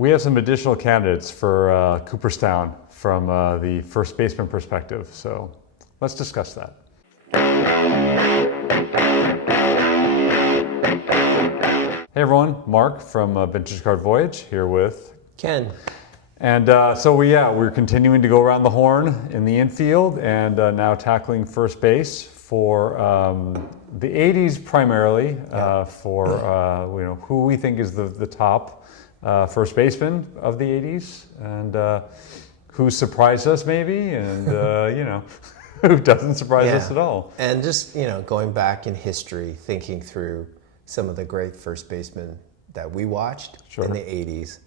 We have some additional candidates for Cooperstown from the first baseman perspective, so let's discuss that. Hey everyone, Mark from Vintage Card Voyage here with Ken. And we're continuing to go around the horn in the infield and now tackling first base for the 80s primarily, for who we think is the top first baseman of the 80s and who surprised us maybe and who doesn't surprise us at all. And just going back in history, thinking through some of the great first basemen that we watched in the 80s.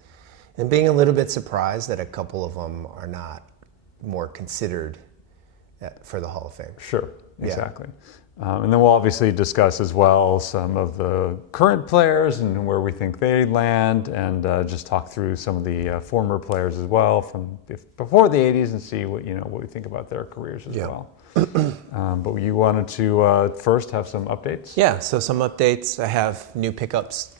And being a little bit surprised that a couple of them are not more considered for the Hall of Fame. Sure, exactly. And then we'll obviously discuss as well some of the current players and where we think they land, and just talk through some of the former players as well from before the 80s and see what we think about their careers as well. But you wanted to first have some updates? Yeah, so some updates. I have new pickups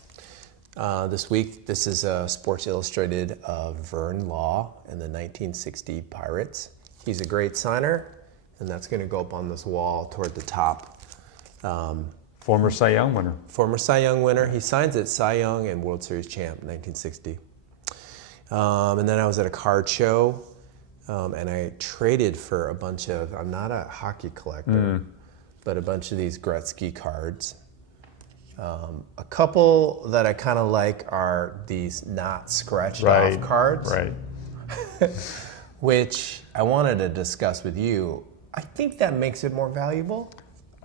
this week. This is Sports Illustrated of Vern Law and the 1960 Pirates. He's a great signer, and that's going to go up on this wall toward the top. Former Cy Young winner. Former Cy Young winner. He signs at Cy Young and World Series champ, 1960. And then I was at a card show, and I traded for a bunch of, I'm not a hockey collector, but a bunch of these Gretzky cards. A couple that I kind of like are these not scratched off cards, which I wanted to discuss with you. I think that makes it more valuable.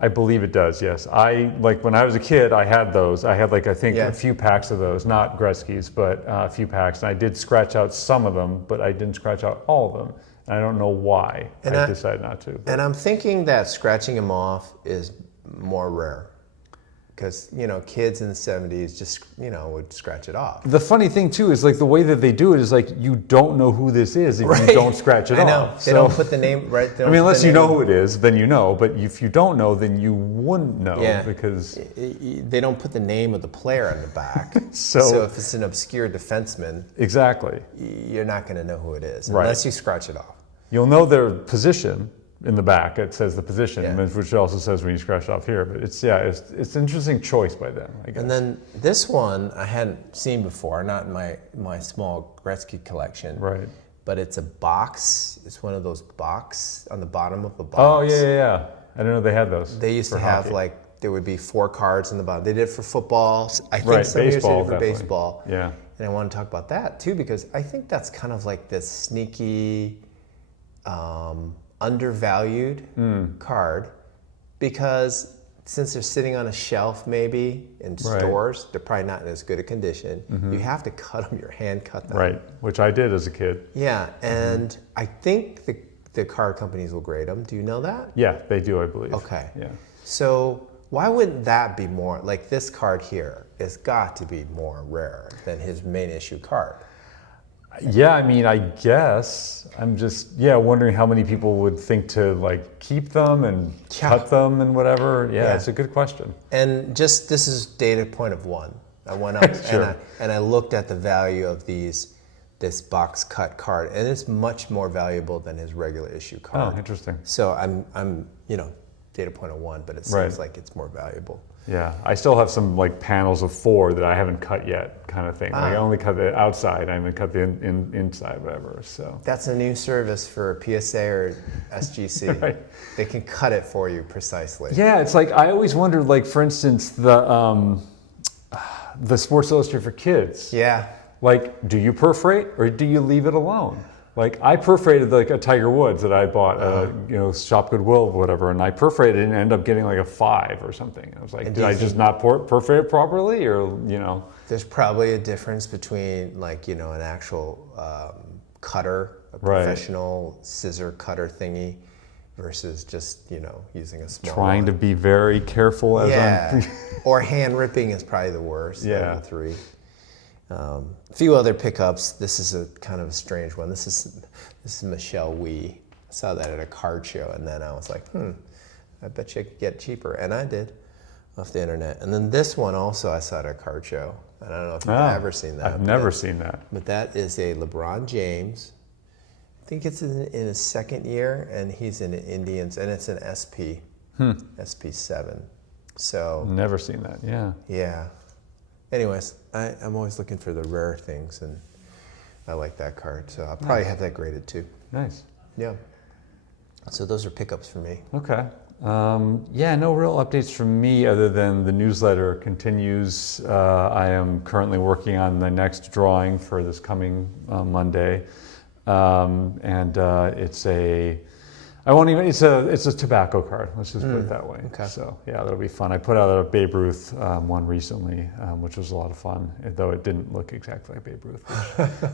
I believe it does, yes. When I was a kid, I had those. I had a few packs of those, not Gretzky's, but a few packs. And I did scratch out some of them, but I didn't scratch out all of them. And I don't know why I decided not to. And I'm thinking that scratching them off is more rare. Because, kids in the 70s just, would scratch it off. The funny thing, too, is the way that they do it is you don't know who this is if you don't scratch it off. I know. They don't put the name, right? Unless you know who it is, then you know. But if you don't know, then you wouldn't know because... They don't put the name of the player on the back. So if it's an obscure defenseman... Exactly. You're not going to know who it is unless you scratch it off. You'll know their position. In the back, it says the position, which also says when you scratch off here. But it's an interesting choice by them, I guess. And then this one I hadn't seen before, not in my small Gretzky collection. Right. But it's a box. It's one of those box on the bottom of the box. Oh yeah. I didn't know they had those. They used to have there would be 4 cards in the bottom. They did it for football. I think some years they did it for baseball. Yeah. And I want to talk about that too because I think that's kind of like this sneaky. Undervalued card because since they're sitting on a shelf maybe in stores, they're probably not in as good a condition. You have to cut them, your hand cut them. Right, which I did as a kid. Yeah, and I think the card companies will grade them. Do you know that? Yeah, they do, I believe. Okay. Yeah. So why wouldn't that be more, like this card here has got to be more rare than his main issue card? Yeah, I guess I'm just wondering how many people would think to keep them and cut them and whatever. Yeah, it's a good question. And just this is data point of 1. I went up and I looked at the value of this box cut card, and it's much more valuable than his regular issue card. Oh, interesting. So I'm data point of 1, but it seems like it's more valuable. Yeah, I still have some panels of 4 that I haven't cut yet, kind of thing. I only cut the outside, I haven't cut the inside, whatever. So that's a new service for PSA or SGC. Right. They can cut it for you precisely. Yeah, it's I always wondered, for instance, the Sports Illustrated for Kids. Yeah. Do you perforate or do you leave it alone? I perforated a Tiger Woods that I bought, Shop Goodwill or whatever, and I perforated and ended up getting a 5 or something. I was did I just not perforate it properly, or There's probably a difference between an actual cutter, a professional scissor cutter thingy, versus just using a small. Trying to be very careful as or hand ripping is probably the worst. Yeah. Of the 3. A few other pickups. This is a kind of a strange one. This is Michelle Wee. I saw that at a card show, and then I was like, I bet you could get cheaper, and I did off the internet. And then this one also I saw at a card show. I don't know if you've ever seen that. I've never seen that. But that is a LeBron James. I think it's in his second year, and he's in the Indians, and it's an SP, SP7. So Never seen that. Yeah. yeah. Anyways, I'm always looking for the rare things, and I like that card. So I'll probably have that graded too. Nice. Yeah. So those are pickups for me. Okay. Yeah, no real updates from me other than the newsletter continues. I am currently working on the next drawing for this coming Monday, and it's a. I won't even. It's a tobacco card. Let's just put it that way. Okay. So yeah, that'll be fun. I put out a Babe Ruth one recently, which was a lot of fun, though it didn't look exactly like Babe Ruth.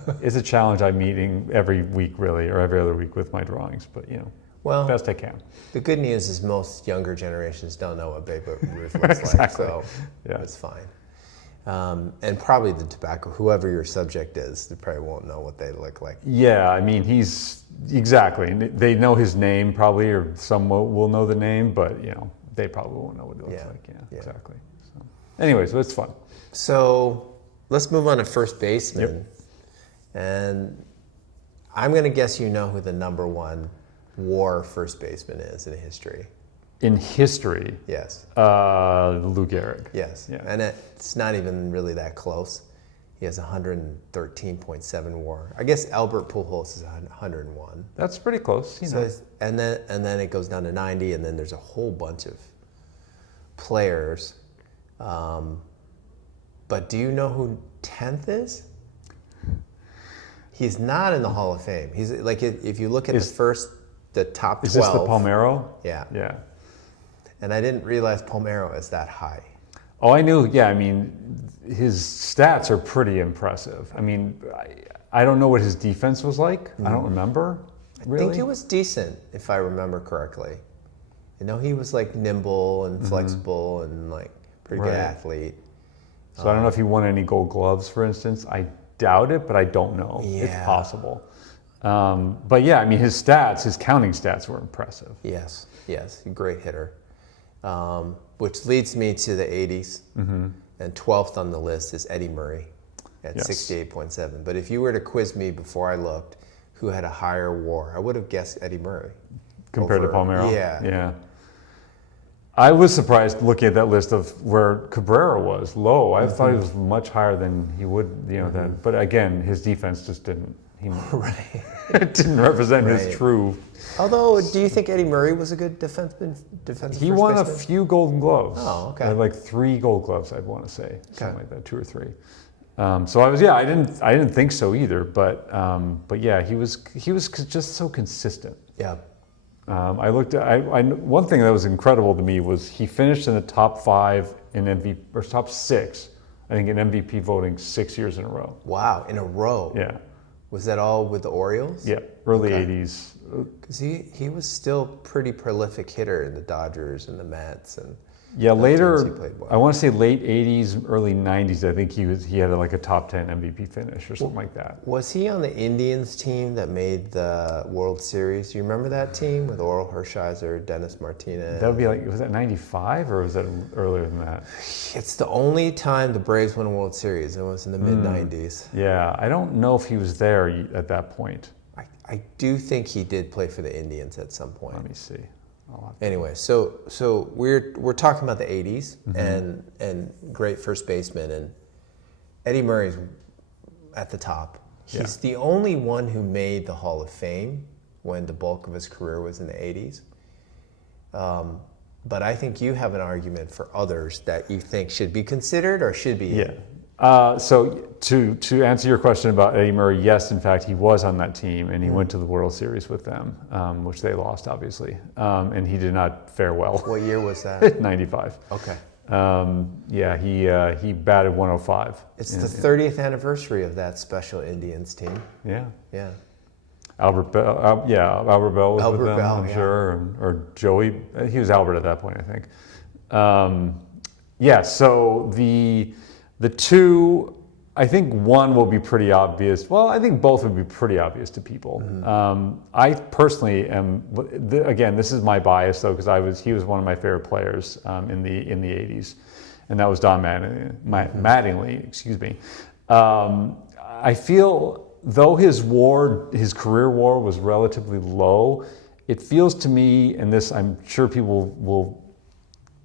Which is a challenge I'm meeting every week, really, or every other week with my drawings. But Well, best I can. the good news is most younger generations don't know what Babe Ruth looks Exactly. like, so Yeah. it's fine. And probably the tobacco, whoever your subject is, they probably won't know what they look like. Yeah, I mean, he's exactly. They know his name probably, or some will know the name, but they probably won't know what it looks Yeah, like. Yeah, yeah. exactly. So, anyways, it's fun. So let's move on to first baseman. And I'm going to guess you know who the number one WAR first baseman is in history. In history, Yes. Lou Gehrig. Yes. Yeah. And it's not even really that close. He has 113.7 WAR. I guess Albert Pujols is 101. That's pretty close. So and then it goes down to 90, and then there's a whole bunch of players. But do you know who 10th is? He's not in the Hall of Fame. He's like, if you look at the top 12. Is this the Palmeiro? Yeah. Yeah. And I didn't realize Palmeiro is that high. Oh, I knew. Yeah, I mean, his stats are pretty impressive. I mean, I don't know what his defense was like. I don't remember. Really? I think it was decent, if I remember correctly. He was like nimble and flexible and like pretty good Right. athlete. So I don't know if he won any Gold Gloves, for instance. I doubt it, but I don't know. It's Yeah. possible. But yeah, I mean, his counting stats were impressive. Yes, a great hitter. Which leads me to the 80s. And 12th on the list is Eddie Murray at Yes. 68.7. But if you were to quiz me before I looked who had a higher WAR, I would have guessed Eddie Murray. Compared to Palmeiro? Yeah. Yeah. I was surprised looking at that list of where Cabrera was low. I thought he was much higher than he would, that. But again, his defense just didn't. Right. It didn't represent Right. his true. Although, do you think Eddie Murray was a good defensive He first won a baseman? few Golden Gloves. Oh, okay. Like 3 Gold Gloves, I'd want to say, something Okay. like that, 2 or 3. So I didn't think so either. But yeah, he was just so consistent. Yeah. I looked at one thing that was incredible to me was he finished in the top 5 in MVP or top 6, I think, in MVP voting 6 years in a row. Wow, in a row. Yeah, Was that all with the Orioles? yeah, early Okay. 80s. Because he was still pretty prolific hitter in the Dodgers and the Mets and Yeah, teams he later, played well. I want to say late 80s, early 90s. I think he had like a top 10 MVP finish or something like that. Was he on the Indians team that made the World Series? Do you remember that team with Oral Hershiser, Dennis Martinez? That would be like, was that 95 or was that earlier than that? It's the only time the Braves won a World Series. It was in the mid 90s. Yeah, I don't know if he was there at that point. I do think he did play for the Indians at some point. Let me see. Anyway, so we're talking about the 80s and great first baseman, and Eddie Murray's at the top. He's the only one who made the Hall of Fame when the bulk of his career was in the 80s. But I think you have an argument for others that you think should be considered or should be. Yeah. So to answer your question about Eddie Murray, yes, in fact, he was on that team, and he went to the World Series with them, which they lost, obviously, and he did not fare well. What year was that? 95. Okay. Yeah, he batted 105. It's the 30th anniversary of that special Indians team. Yeah. Yeah. Albert Bell, Albert Bell was Albert with them, Bell, I'm yeah. sure, or Joey. He was Albert at that point, I think. Yeah. So the two, I think one will be pretty obvious. Well, I think both would be pretty obvious to people. I personally am. Again, this is my bias though, because he was one of my favorite players in the 80s, and that was Don Mattingly, excuse me. I feel though his career WAR was relatively low, it feels to me, and this I'm sure people will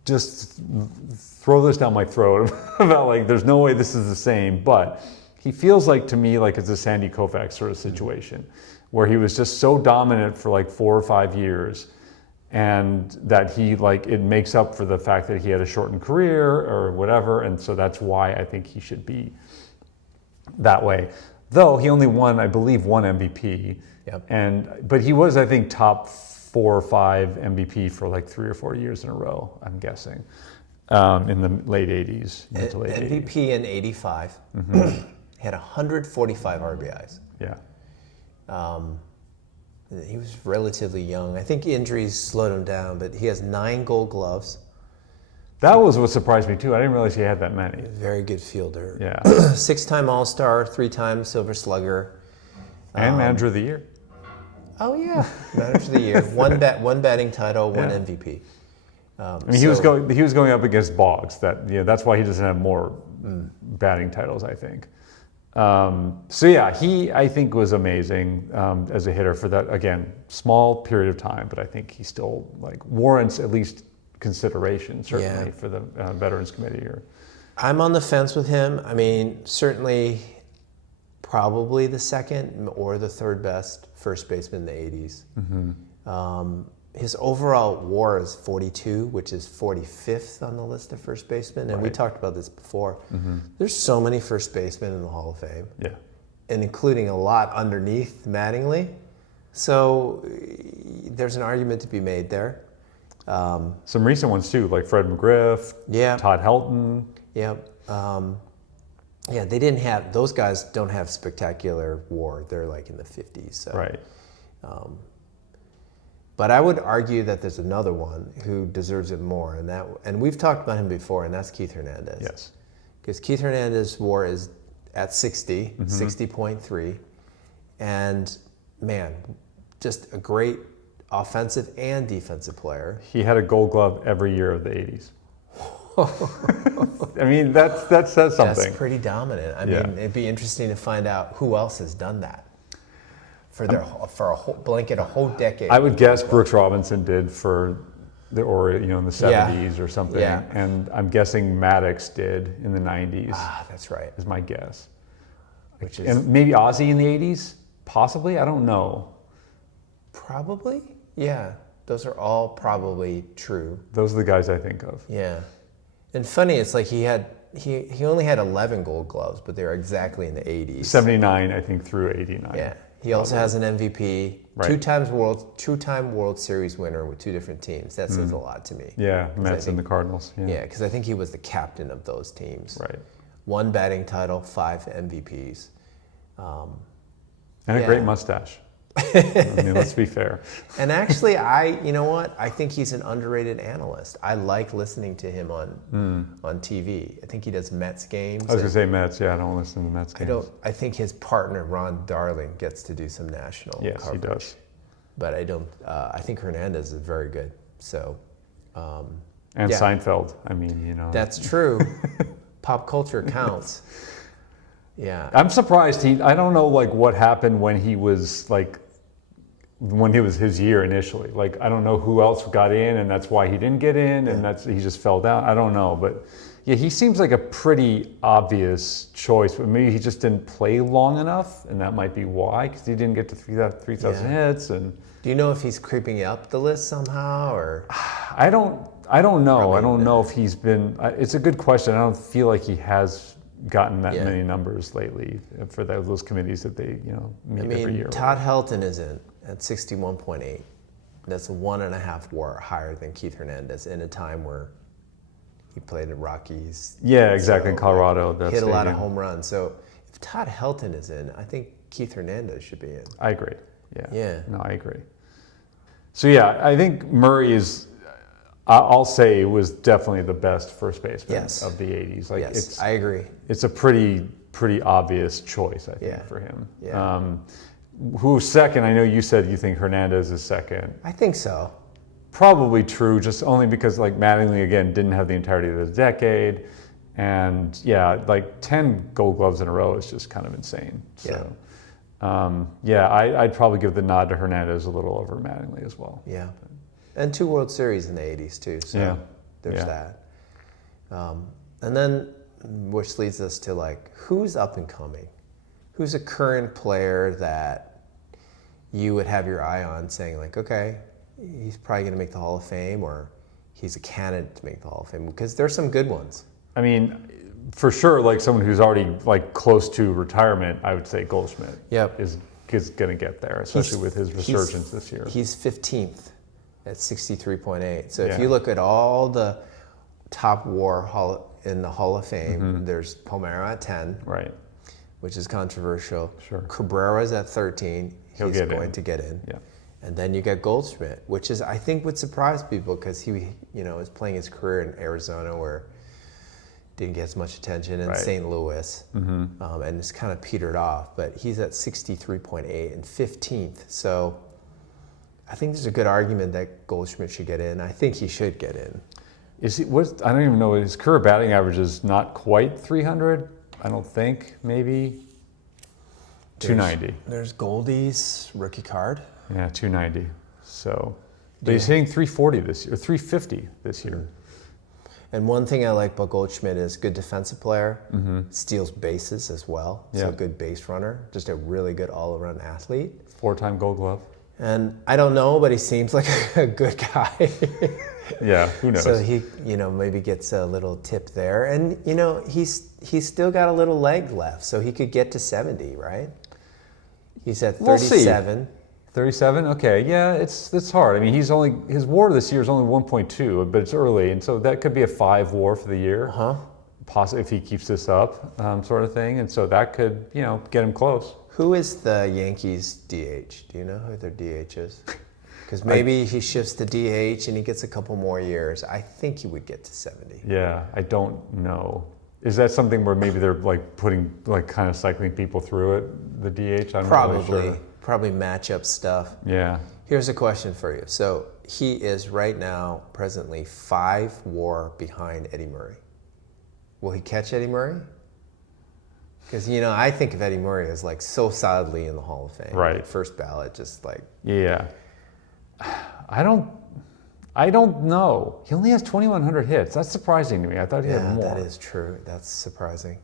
just throw this down my throat about like there's no way this is the same, but he feels like to me like it's a Sandy Koufax sort of situation where he was just so dominant for like 4 or 5 years, and that he like it makes up for the fact that he had a shortened career or whatever, and so that's why I think he should be that way. Though he only won, I believe, one MVP. Yep. But he was, I think, top 4 or 5 MVP for like 3 or 4 years in a row, I'm guessing, in the late 80s, mid to late 80s. MVP in '85. He had 145 RBIs. Yeah. He was relatively young. I think injuries slowed him down, but he has 9 Gold Gloves. That was what surprised me too. I didn't realize he had that many. Very good fielder. Yeah. 6-time All-Star, 3-time Silver Slugger. And Manager of the Year. Oh yeah, Manager of the Year. One batting title, one MVP. I mean, he was going up against Boggs. That's why he doesn't have more batting titles, I think. So yeah, he I think was amazing as a hitter for that again small period of time, but I think he still like warrants at least consideration certainly for the Veterans Committee. I'm on the fence with him. I mean, certainly, probably the second or the third best first baseman in the '80s. His overall WAR is 42, which is 45th on the list of first basemen. And we talked about this before. There's so many first basemen in the Hall of Fame. Yeah. And including a lot underneath Mattingly. So there's an argument to be made there. Some recent ones too, like Fred McGriff, Todd Helton. Yep. Yeah, they didn't have, those guys don't have spectacular WAR. They're like in the 50s. So. Right. But I would argue that there's another one who deserves it more, and we've talked about him before, and that's Keith Hernandez. Yes. Because Keith Hernandez's WAR is at 60, 60.3, and man, just a great offensive and defensive player. He had a Gold Glove every year of the '80s. I mean, that says something. That's pretty dominant. I mean, it'd be interesting to find out who else has done that. For a whole decade. I would guess Brooks Robinson did in the 70s or something. Yeah. And I'm guessing Maddox did in the 90s. Ah, that's right. Is my guess. And maybe Ozzie in the 80s? Possibly? I don't know. Probably? Yeah. Those are all probably true. Those are the guys I think of. Yeah. And funny, it's like he only had 11 Gold Gloves, but they were exactly in the 80s. 79, I think, through 89. Yeah. He also has an MVP, two-time World Series winner with 2 different teams. That says a lot to me. Yeah, Mets and the Cardinals. Yeah, because I think he was the captain of those teams. Right. 1 batting title, 5 MVPs. And a great mustache. I mean, let's be fair. And actually, you know what? I think he's an underrated analyst. I like listening to him on TV. I think he does Mets games. I was going to say Mets. Yeah, I don't listen to Mets games. I think his partner, Ron Darling, gets to do some national coverage. Yes, he does. But I don't. I think Hernandez is very good. So. And Seinfeld. I mean, That's true. Pop culture counts. Yeah. I'm surprised I don't know like what happened when he was his year initially. Like I don't know who else got in and that's why he didn't get in and he just fell down. I don't know, but yeah, he seems like a pretty obvious choice, but maybe he just didn't play long enough and that might be why, because he didn't get to 3,000 hits. And do you know if he's creeping up the list somehow or? I don't know. I don't know if he's been, it's a good question. I don't feel like he has gotten that many numbers lately for those committees that they meet every year. Todd Helton is in at 61.8. That's 1.5 WAR higher than Keith Hernandez in a time where he played at Rockies. Yeah, exactly. In Colorado, hit a lot of home runs. So if Todd Helton is in, I think Keith Hernandez should be in. I agree. Yeah. Yeah. No, I agree. So yeah, I think Murray is. I'll say was definitely the best first baseman of the '80s. Like yes, I agree. It's a pretty obvious choice, I think, for him. Yeah. Who's second? I know you said you think Hernandez is second. I think so. probably true, just only because like Mattingly again didn't have the entirety of the decade, and yeah, like 10 Gold Gloves in a row is just kind of insane. So, I'd probably give the nod to Hernandez a little over Mattingly as well. Yeah, and 2 World Series in the '80s too. So there's that. And then, which leads us to like, who's up and coming? Who's a current player that you would have your eye on, saying like, okay, he's probably going to make the Hall of Fame, or he's a candidate to make the Hall of Fame? Because there's some good ones. I mean, for sure, like someone who's already like close to retirement, I would say Goldschmidt. Yep. is going to get there, especially with his resurgence this year. He's 15th at 63.8. So if Yeah. you look at all the top WAR in the Hall of Fame, there's Palmeiro at 10, Right. which is controversial. Sure. Cabrera's at 13. He'll He's get going in. to get in. Yeah. And then you get Goldschmidt, which is, I think, would surprise people because he, is playing his career in Arizona, where didn't get as much attention, in Right. St. Louis, and it's kind of petered off. But he's at 63.8 and 15th. So I think there's a good argument that Goldschmidt should get in. I think he should get in. Is he? What? I don't even know. His career batting average is not quite 300. I don't think. Maybe 290. There's Goldie's rookie card. Yeah, 290. So, but he's hitting 340 this year, 350 this year. And one thing I like about Goldschmidt is good defensive player, steals bases as well. So Yeah. good base runner, just a really good all-around athlete. 4-time Gold Glove. And I don't know, but he seems like a good guy. Yeah, who knows? So he, maybe gets a little tip there. And, he's still got a little leg left, so he could get to 70, right? He's at 37. 37. Okay, yeah, it's hard. I mean, his WAR this year is only 1.2, but it's early, and so that could be a 5 WAR for the year. Possibly if he keeps this up, sort of thing, and so that could get him close. Who is the Yankees DH? Do you know who their DH is? Because maybe he shifts to DH and he gets a couple more years. I think he would get to 70. Yeah, I don't know. Is that something where maybe they're like putting kind of cycling people through it, the DH? I'm not really sure. Probably matchup stuff. Yeah. Here's a question for you. So he is right now presently 5 WAR behind Eddie Murray. Will he catch Eddie Murray? Because I think of Eddie Murray as like so solidly in the Hall of Fame. Right. Like first ballot, just like. Yeah. I don't know. He only has 2,100 hits. That's surprising to me. I thought he had more. That is true. That's surprising.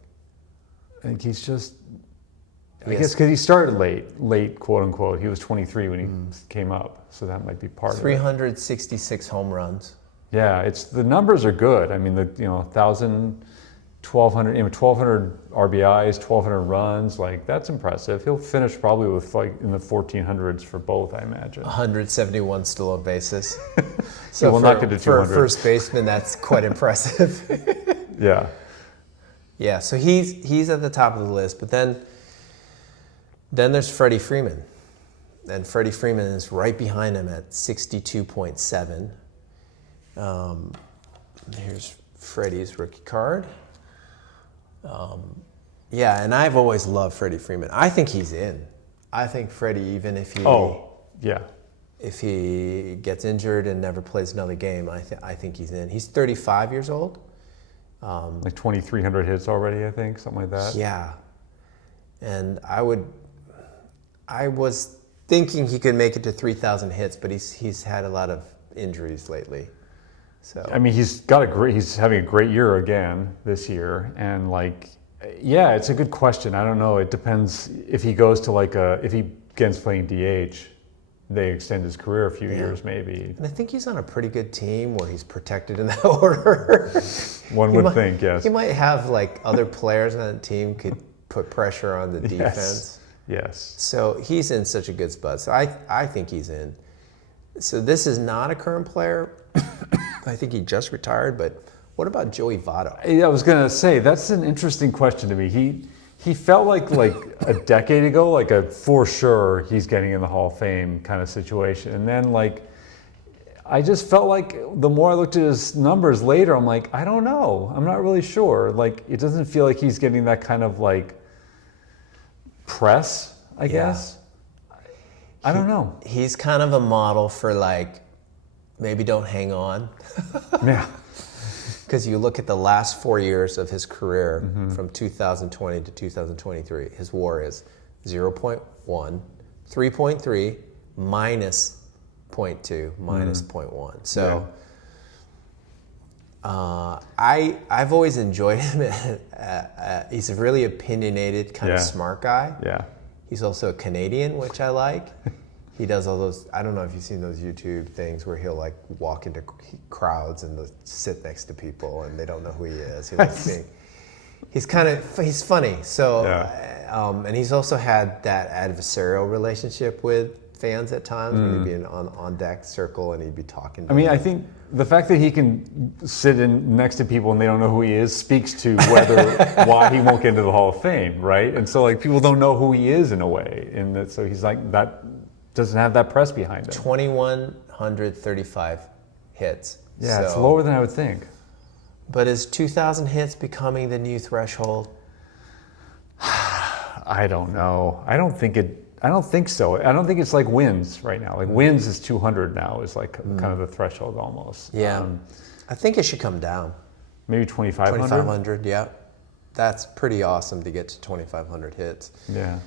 I think he's just. I guess because he started late, quote unquote. He was 23 when he came up, so that might be part of it. 366 home runs. Yeah, the numbers are good. I mean, 1,000, 1,200, 1,200 RBIs, 1,200 runs. Like that's impressive. He'll finish probably with like in the 1,400s for both, I imagine. 171 stolen bases. So we'll not get to 200. For a first baseman, that's quite impressive. Yeah. Yeah. So he's at the top of the list, but then there's Freddie Freeman, and Freddie Freeman is right behind him at 62.7. Here's Freddie's rookie card. And I've always loved Freddie Freeman. I think he's in. I think Freddie, even if he if he gets injured and never plays another game, I think he's in. He's 35 years old. Like 2,300 hits already, I think, something like that. Yeah, and I was thinking he could make it to 3,000 hits, but he's had a lot of injuries lately. So I mean, he's having a great year again this year, and it's a good question. I don't know. It depends if he goes to if he begins playing DH, they extend his career a few years maybe. And I think he's on a pretty good team where he's protected in that order. One would think, yes. He might have other players on that team could put pressure on the defense. Yes. So he's in such a good spot. So I think he's in. So this is not a current player. I think he just retired, but what about Joey Votto? I was gonna say that's an interesting question to me. He felt like a decade ago, like a for sure he's getting in the Hall of Fame kind of situation, and then I just felt like the more I looked at his numbers later, I'm like, I don't know. I'm not really sure. It doesn't feel like he's getting that kind of press, I guess. I don't know. He's kind of a model for maybe don't hang on. Yeah. Because you look at the last 4 years of his career from 2020 to 2023, his WAR is 0.1, 3.3, minus 0.2, minus 0.1. So I've always enjoyed him. He's a really opinionated, kind of smart guy. Yeah. He's also a Canadian, which I like. He does all those, I don't know if you've seen those YouTube things where he'll like walk into crowds and sit next to people and they don't know who he is. He likes being, he's funny. So, and he's also had that adversarial relationship with fans at times when he'd be in on deck circle and he'd be talking to them. I think the fact that he can sit next to people and they don't know who he is speaks to why he won't get into the Hall of Fame, right? And so like people don't know who he is in a way, and that, so he's like that doesn't have that press behind him. 2,135 hits. Yeah, it's lower than I would think. But is 2,000 hits becoming the new threshold? I don't know. I don't think so. I don't think it's like wins right now. Like wins is 200 now is like kind of the threshold almost. Yeah. I think it should come down. Maybe 2,500? 2,500, yeah. That's pretty awesome to get to 2,500 hits. Yeah.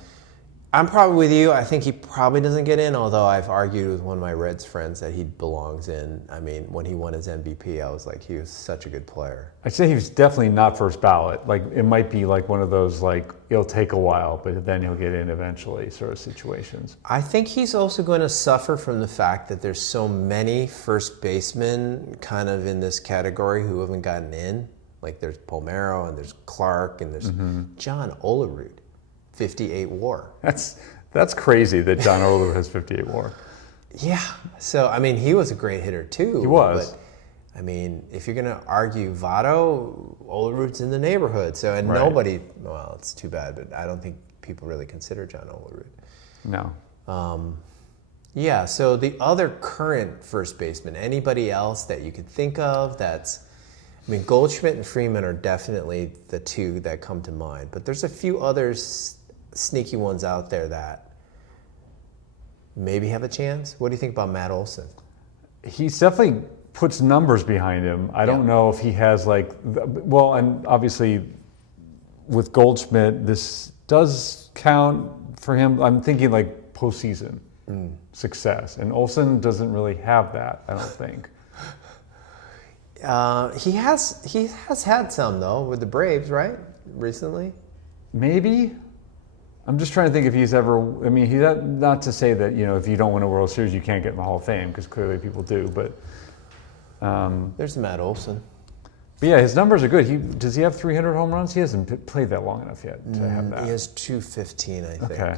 I'm probably with you. I think he probably doesn't get in, although I've argued with one of my Reds friends that he belongs in. I mean, when he won his MVP, I was like, he was such a good player. I'd say he was definitely not first ballot. Like it might be like one of those like it'll take a while, but then he'll get in eventually sort of situations. I think he's also going to suffer from the fact that there's so many first basemen kind of in this category who haven't gotten in. Like there's Palmeiro and there's Clark and there's John Olerud. 58 WAR. That's crazy that John Olerud has 58 WAR. Yeah. So I mean, he was a great hitter too. He was. But, I mean, if you're gonna argue Votto, Olerud's in the neighborhood. So and nobody. Well, it's too bad, but I don't think people really consider John Olerud. No. Yeah. So the other current first baseman, anybody else that you could think of that's. I mean, Goldschmidt and Freeman are definitely the two that come to mind, but there's a few others, sneaky ones out there that maybe have a chance. What do you think about Matt Olson? He's definitely puts numbers behind him. I don't know if he has like, well, and obviously with Goldschmidt, this does count for him. I'm thinking like postseason success, and Olson doesn't really have that, I don't think. He has had some though with the Braves, right? Recently. Maybe. I'm just trying to think if he's ever. I mean, he's not to say that if you don't win a World Series you can't get in the Hall of Fame because clearly people do. But there's Matt Olson. But yeah, his numbers are good. Does he have 300 home runs? He hasn't played that long enough yet to have that. He has 215, I think. Okay.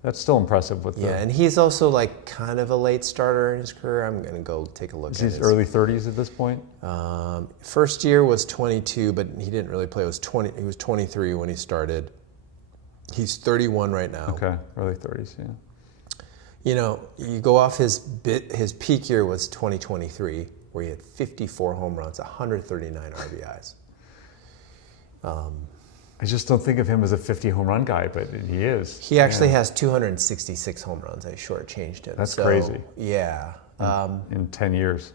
That's still impressive with and he's also like kind of a late starter in his career. I'm going to go take a look at his early 30s at this point. First year was 22, but he didn't really play. He was 23 when he started. He's 31 right now. Okay, early 30s, yeah. You go off his peak year was 2023, where he had 54 home runs, 139 RBIs. I just don't think of him as a 50 home run guy, but he is. He actually has 266 home runs. I shortchanged him. That's crazy. Yeah. In 10 years.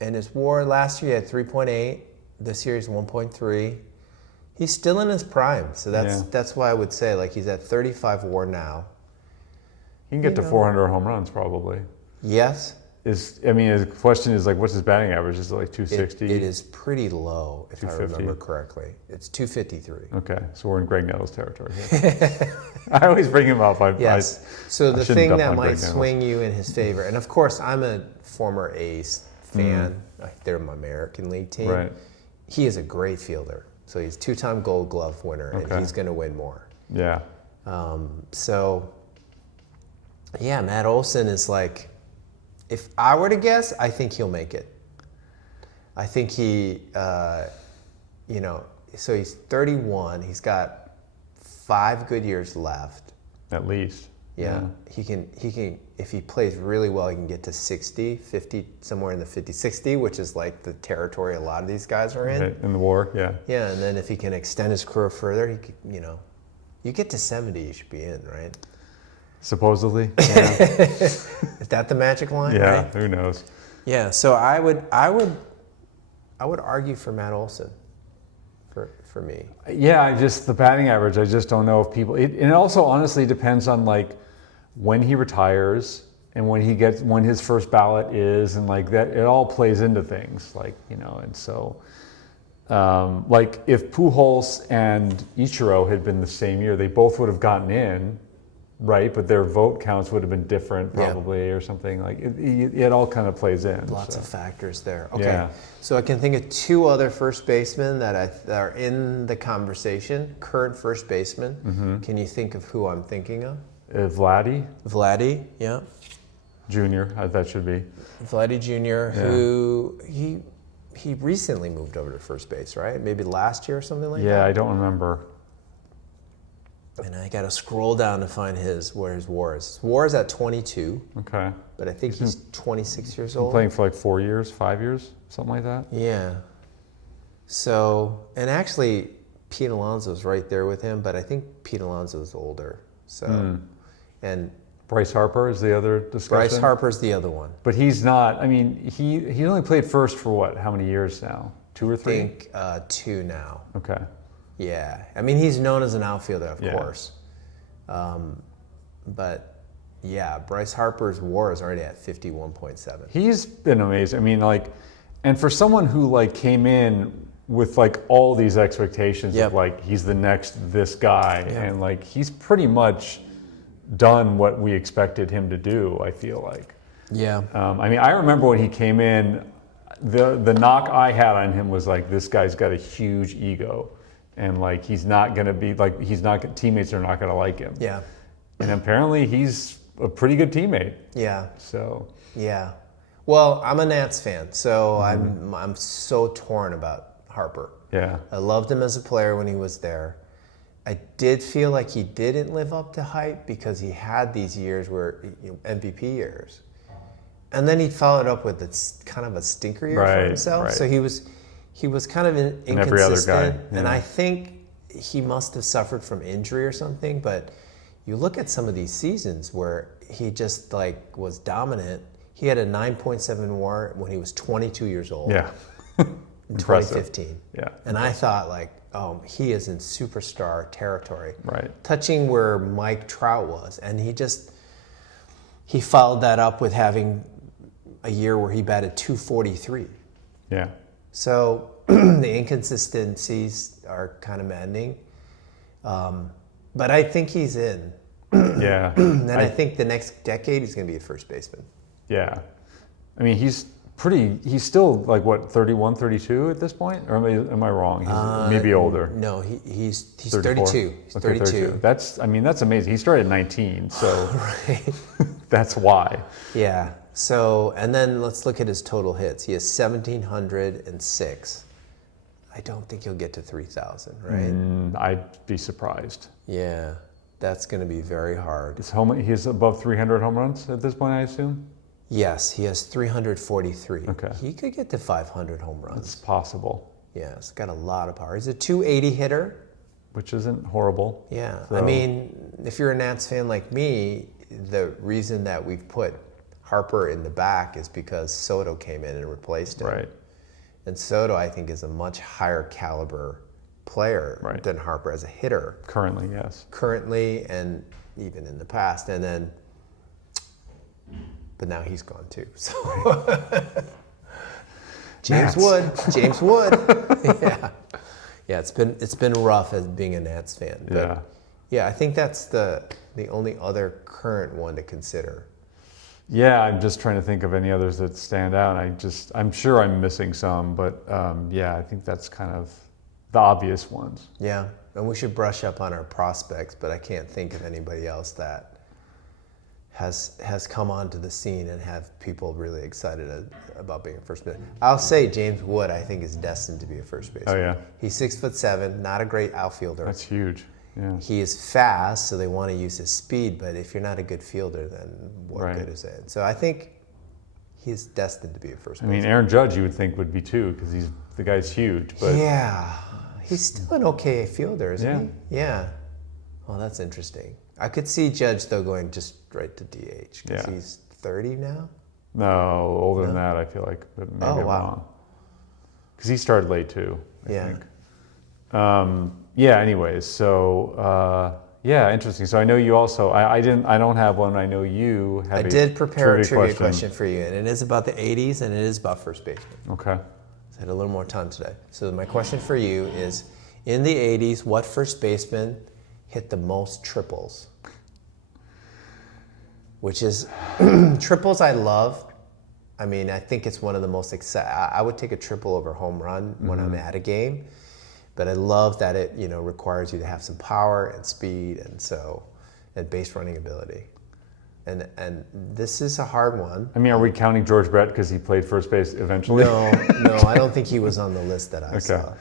And his WAR last year he had 3.8. This year he's 1.3. He's still in his prime, so that's why I would say like he's at 35 WAR now. He can get to 400 home runs probably. Yes. His question is like, what's his batting average? Is it like 260? It is pretty low, if I remember correctly. It's 253. Okay, so we're in Greg Nettles territory here. I always bring him up. Yes. So the thing that might swing you in his favor, and of course I'm a former A's fan. They're my American League team. Right. He is a great fielder. So he's two-time Gold Glove winner, and he's going to win more. Yeah. Matt Olson is like, if I were to guess, I think he'll make it. I think he, so he's 31. He's got 5 good years left. At least. Yeah. He can, if he plays really well, he can get to 60, 50, somewhere in the 50, 60, which is like the territory a lot of these guys are in. In the WAR, yeah. Yeah, and then if he can extend his career further, he could, you get to 70, you should be in, right? Supposedly. Yeah. Is that the magic line? Yeah, right? Who knows? Yeah, so I would argue for Matt Olson for me. Yeah, the batting average. I just don't know if people. And it also honestly depends on like when he retires and when his first ballot is, and like that. It all plays into things, like and so. Like if Pujols and Ichiro had been the same year, they both would have gotten in, right? But their vote counts would have been different, probably, or something. Like it all kind of plays in. Lots of factors there. Okay, Yeah. so I can think of two other first basemen that are in the conversation. Current first baseman. Mm-hmm. Can you think of who I'm thinking of? Vladdy Vladdy, yeah. Jr. That should be. Vladdy Jr., who he recently moved over to first base, right? Maybe last year or something like that? Yeah, I don't remember. And I got to scroll down to find where his WAR is. His WAR is at 22, Okay. but I think he's 26 years old. Playing for like 4 years, 5 years, something like that. Yeah. So, and actually, Pete Alonso's right there with him, but I think Pete Alonso's older. So, and Bryce Harper is the other discussion. Bryce Harper's the other one. But he's not. I mean, he only played first for what? How many years now? 2 or 3? I think 2 now. Okay. Yeah. I mean, he's known as an outfielder, of Yeah. course. But yeah, Bryce Harper's WAR is already at 51.7. He's been amazing. I mean, like, and for someone who like came in with like all these expectations Yep. of like he's the next this guy, and like he's pretty much done what we expected him to do. I feel like. Yeah. I mean, I remember when he came in, the knock I had on him was like, this guy's got a huge ego, and like he's not gonna be like teammates are not gonna like him. Yeah. And apparently he's a pretty good teammate. Yeah. So Yeah. Well, I'm a Nats fan, so I'm so torn about Harper. yeah, I loved him as a player when he was there. I did feel like he didn't live up to hype because he had these years where MVP years, and then he followed up with kind of a stinker year for Right, himself. right. So he was kind of inconsistent, every other guy, and yeah. I think he must have suffered from injury or something. But you look at some of these seasons where he just like was dominant. He had a 9.7 WAR when he was 22 years old. yeah. In Impressive. 2015. Yeah. And I thought like, oh, he is in superstar territory. Right. Touching where Mike Trout was. And he followed that up with having a year where he batted 243. Yeah. So the inconsistencies are kind of maddening. But I think he's in. Yeah. And I think the next decade he's going to be a first baseman. Yeah. I mean, he's still like what, 31, 32 at this point? Or am I wrong? He's maybe older. No, he's 34? 32. He's Okay, 32. That's amazing. He started at 19, so Right. that's why. Yeah. So, and then let's look at his total hits. He has 1,706. I don't think he'll get to 3,000, right? I'd be surprised. Yeah. That's going to be very hard. He's above 300 home runs at this point, I assume? Yes, he has 343. Okay. He could get to 500 home runs. It's possible, Yeah, he's got a lot of power. He's a 280 hitter. which isn't horrible. Yeah. So- I mean, if you're a Nats fan like me, the reason that we've put Harper in the back is because Soto came in and replaced him. Right. And Soto, I think, is a much higher caliber player Right. than Harper as a hitter Currently, yes. currently and even in the past. And then, but now he's gone too. So James Nats. Wood. Yeah. Yeah, it's been rough as being a Nats fan. But Yeah. yeah, I think that's the only other current one to consider. Yeah, I'm just trying to think of any others that stand out. I'm sure I'm missing some, but yeah, I think that's kind of the obvious ones. Yeah, and we should brush up on our prospects, but I can't think of anybody else that has come onto the scene and have people really excited about being a first baseman. I'll say James Wood, I think, is destined to be a first baseman. Oh, yeah? He's 6'7", not a great outfielder. That's huge. Yeah. He is fast, so they want to use his speed, but if you're not a good fielder, then what Right. good is it? So I think he's destined to be a first I baseman. mean, Aaron Judge, you would think would be too, because the guy's huge. But Yeah, he's still an okay fielder, isn't Yeah. he? Yeah. Well, that's interesting. I could see Judge, though, going just right to DH, because Yeah. he's 30 now. No, older than that, I feel like, but maybe Oh, I'm wow. wrong. Because he started late too, I Yeah. think. Yeah. Anyways, so yeah, interesting. So I know you also. I don't have one. I know you have. I did prepare a trivia question. question for you, and it is about the 80s, and it is about first baseman. Okay. So I had a little more time today. So my question for you is, in the 80s, what first baseman hit the most triples? Which is, triples I love. I mean, I think it's one of the most exciting. I would take a triple over home run when I'm at a game. But I love that it, requires you to have some power and speed and base running ability. And this is a hard one. I mean, are we counting George Brett because he played first base eventually? No, I don't think he was on the list that I saw.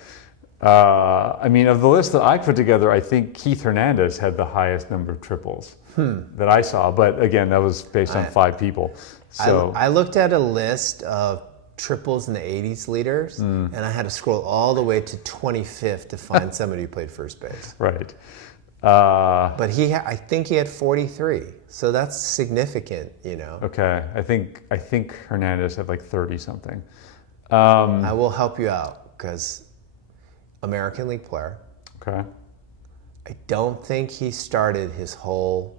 I mean, of the list that I put together, I think Keith Hernandez had the highest number of triples that I saw. But again, that was based on 5 people. So I looked at a list of triples in the 80s leaders, and I had to scroll all the way to 25th to find somebody who played first base. right. But I think he had 43, so that's significant, Okay. I think Hernandez had like 30 something. I will help you out because American League player. Okay. I don't think he started his whole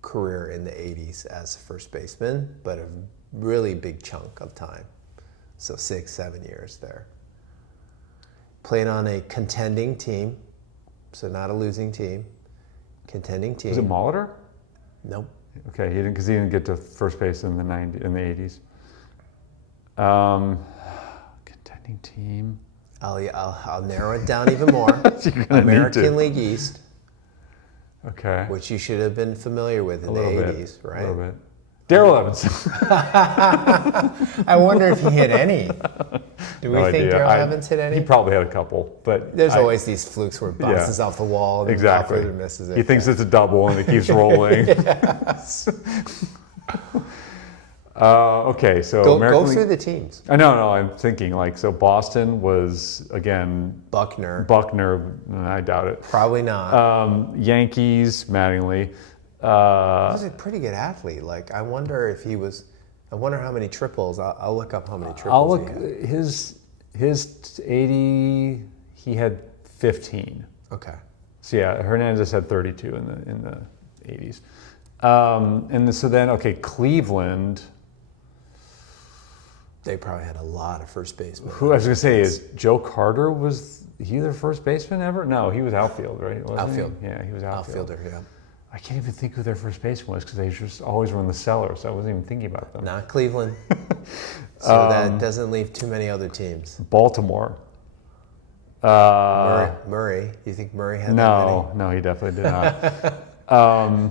career in the 80s as a first baseman, but a really big chunk of time. So 6-7 years there. Played on a contending team, so not a losing team. Contending team. Was it Molitor? Nope. Okay, he didn't get to first base in the 80s. Contending team. I'll narrow it down even more. You're gonna need to. American League East, Okay. which you should have been familiar with in the 80s, right? A little bit. Daryl Evans. I wonder if he hit any. Do we No think idea. Daryl Evans hit any? He probably had a couple, but There's always these flukes where it bounces off the wall and exactly. the misses it. He thinks it's a double and it keeps rolling. Okay, so Go American through League- the teams. No, I'm thinking so Boston was again Buckner, I doubt it. probably not. Yankees, Mattingly. He was a pretty good athlete. I wonder if he was. I wonder how many triples. I'll look up how many triples I'll look he had. his 80. He had 15. Okay. So yeah, Hernandez had 32 in the 80s. So then Cleveland. They probably had a lot of first basemen. Who I was gonna say is Joe Carter. Was he their first baseman ever? No, he was outfield, right? Wasn't Outfield. He? Yeah, he was outfield. Outfielder, yeah. I can't even think who their first baseman was because they just always were in the cellar, so I wasn't even thinking about them. Not Cleveland. So that doesn't leave too many other teams. Baltimore. Murray. You think Murray had that many? No, he definitely did not.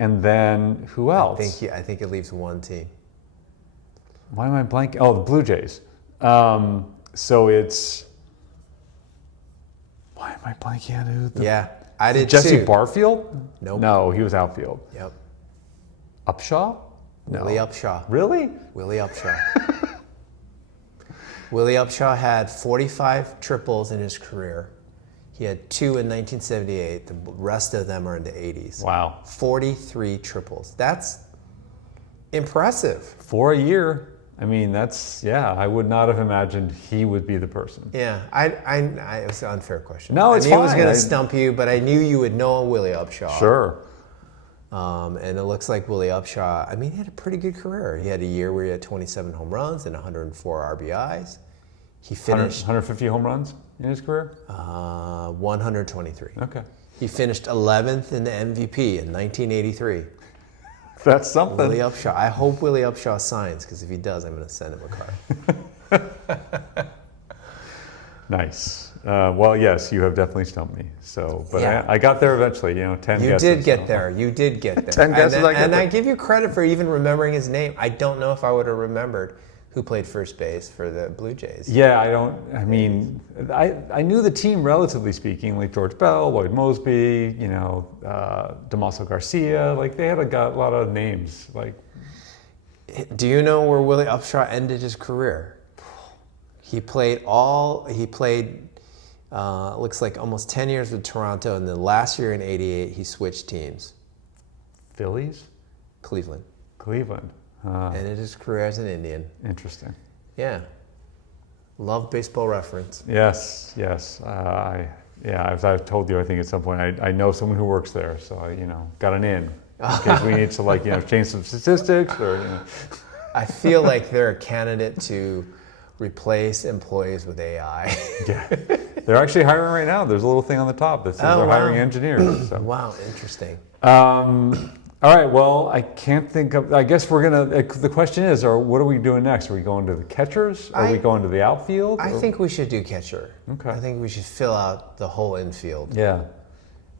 And then who else? I think it leaves one team. Why am I blanking? Oh, the Blue Jays. So it's. Why am I blanking on who? Yeah, I did Jesse too. Barfield? Nope. No, he was outfield. Yep. Upshaw? No. Willie Upshaw. Really? Willie Upshaw. Willie Upshaw had 45 triples in his career. He had 2 in 1978. The rest of them are in the 80s. Wow. 43 triples. That's impressive. For a year. I mean, I would not have imagined he would be the person. Yeah, it was an unfair question. No, it's I knew it was fine. going to stump you, but I knew you would know Willie Upshaw. Sure. And it looks like Willie Upshaw, he had a pretty good career. He had a year where he had 27 home runs and 104 RBIs. He finished 150 home runs in his career? 123. Okay. He finished 11th in the MVP in 1983. That's something. Willie Upshaw. I hope Willie Upshaw signs, because if he does, I'm going to send him a card. Nice. Well, yes, you have definitely stumped me. So, but Yeah. I got there eventually. 10 You guesses. did get so. there. You did get there. 10 guesses, I get and I there. give you credit for even remembering his name. I don't know if I would have remembered who played first base for the Blue Jays. Yeah, I knew the team relatively speaking, like George Bell, Lloyd Mosby, Damaso Garcia. They had a lot of names. Do you know where Willie Upshaw ended his career? He played looks like almost 10 years with Toronto, and then last year in '88 he switched teams. Phillies? Cleveland. Cleveland. ended his career as an Indian. Interesting. Yeah. Love Baseball Reference. Yes, yes. As I've told you, I think at some point I know someone who works there, so I, got an in case we need to change some statistics or. I feel like they're a candidate to replace employees with AI. Yeah, they're actually hiring right now. There's a little thing on the top that says they're hiring engineers. So. Wow, interesting. All right. Well, I can't think of. I guess we're gonna. The question is, what are we doing next? Are we going to the catchers? Are we going to the outfield? I think we should do catcher. Okay. I think we should fill out the whole infield. Yeah.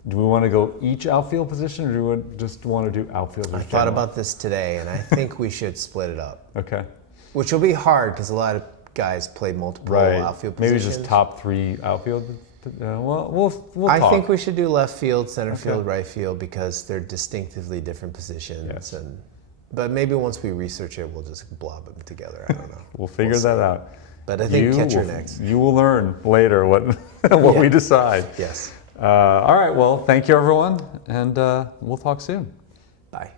Do we want to go each outfield position, or do we just want to do outfield? I thought about this today, and I think we should split it up. Okay. Which will be hard because a lot of guys play multiple outfield positions. Maybe just top 3 outfield. We'll I talk. think we should do left field, center field, right field because they're distinctively different positions. Yes. But maybe once we research it, we'll just blob them together. I don't know. We'll figure that out. But I think catcher next. You will learn later what we decide. Yes. All right. Well, thank you, everyone, and we'll talk soon. Bye.